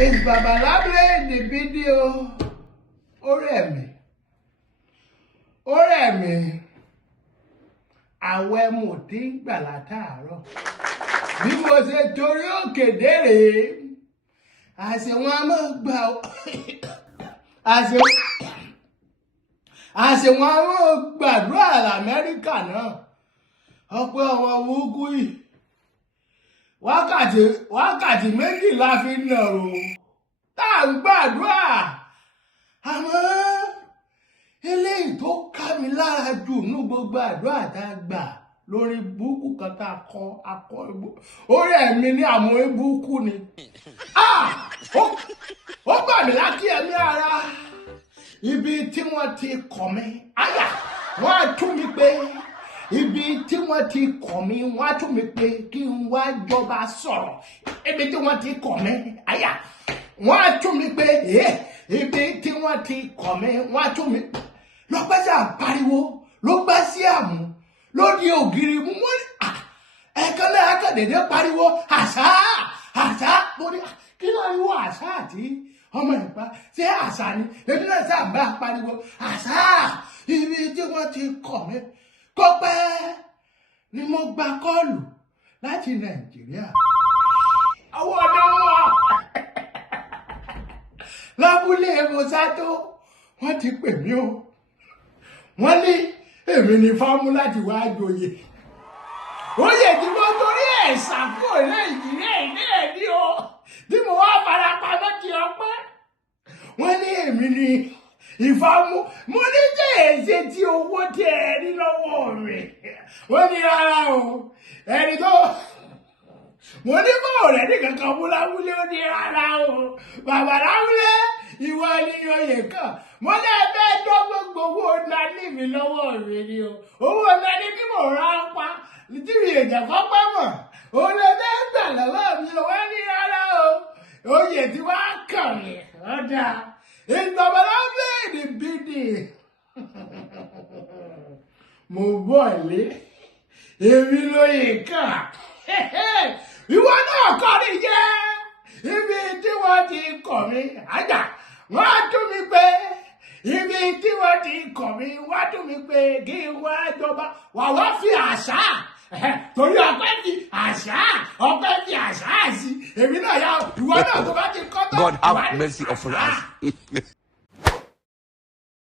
Is Baba Labule in the video? Opeyemi. Àwẹ̀ mo ti ń gbà látàárọ̀. Bí mo ṣe torí òkè dèrè. Àṣẹ wọn a máa gbà ó. Àṣẹ wọn a máa gbàdúrà l'Amẹ́ríkà náà. Ọpẹ́ ọmọ wúkú yìí. Wákàtí méjìlá fi ń nàró. Tá à ń gbàdúrà. Àmọ́ eléyìí tó ká mi lára jù ní gbogbo àdúrà tá a gbà lórí búùkù kan tá a kọ orí ẹ̀mí ní àmọ́ búùkù ni. Ó gbà mí láti ẹ̀mí ara. Ibi tí wọ́n ti kọ̀ mí. Àyà wọ́n á tún mi pé. Ibi tí wọ́n ti kọ̀ mí, wọ́n á tún mi pé kí n wá jọba sọ̀rọ̀. Ibi tí wọ́n ti kọ̀ mí. Àyà wọ́n á tún mi pé. Ibi tí wọ́n ti kọ̀ mí, wọ́n á tún mi pé. Lọ́pẹ́ sí àpariwo ló gbá sí àmú lórí ògiri mú wọ́n ẹ̀kan náà akẹ́dẹ̀dẹ̀ pariwo àṣà lórí kí ló rí wọ́n àṣà àti ọmọ ìpa ṣé àṣà ni èmi náà sábà pariwo àṣà ibi tí wọ́n ti kọ̀ mí kó pẹ́ ni mo gba kọ́ọ̀lù láti Nàìjíríà. Àwọn ọ̀dọ́ wọn lábúlé Mọ́sátó wọ́n ti pè mí o. Wọ́n ní èmi ní fámú láti wá joyè. Oyè tí mo torí ẹ̀ ṣàkó Nàìjíríà ìdílé ní o. Tí mo wá farapamọ́ ti ọpẹ́. Wọ́n ní èmi ní ìfámú. Mo ní jẹ́ èsè tí owó tí ẹ rí lọ́wọ́ rẹ̀. Wọ́n ní rárá o. Ẹni tó mo ní bọ́ ọ̀rẹ́ ní kankan mú Lábúlé ó ní rárá o. Bàbá Lábúlé ìwọ ni oyè kan. Mo ní ẹgbẹ́ dọ́gbọ́n gbogbo nání mi lọ́wọ́ rẹ̀ ni o. Owó nání tí mo rà pa tí mi èjẹ̀ kọ́pẹ́ mọ̀. Òun lè fẹ́ gbà lọ́wọ́ mi o. Wọ́n ní rárá o. Oyè tí wọ́n kàn mí ọ̀dà. Bàbá Lábúlé ní bídì. Mo bọ̀ lé. Èmi lóye kàn. Ìwọ náà kọ́ ni jẹ́. Ibi tí wọ́n ti kọ̀ mí. Àjà wọ́n á tún mi pé. Ibi tí wọ́n ti kọ̀ mí. Wọ́n á tún mi pé kí n wá jọba. Wà wá fi àṣà. Torí ọpẹ́ fi àṣà sí. Èmi náà yá ìwọ náà tó bá ti kọ́ tán. God have mercy upon us.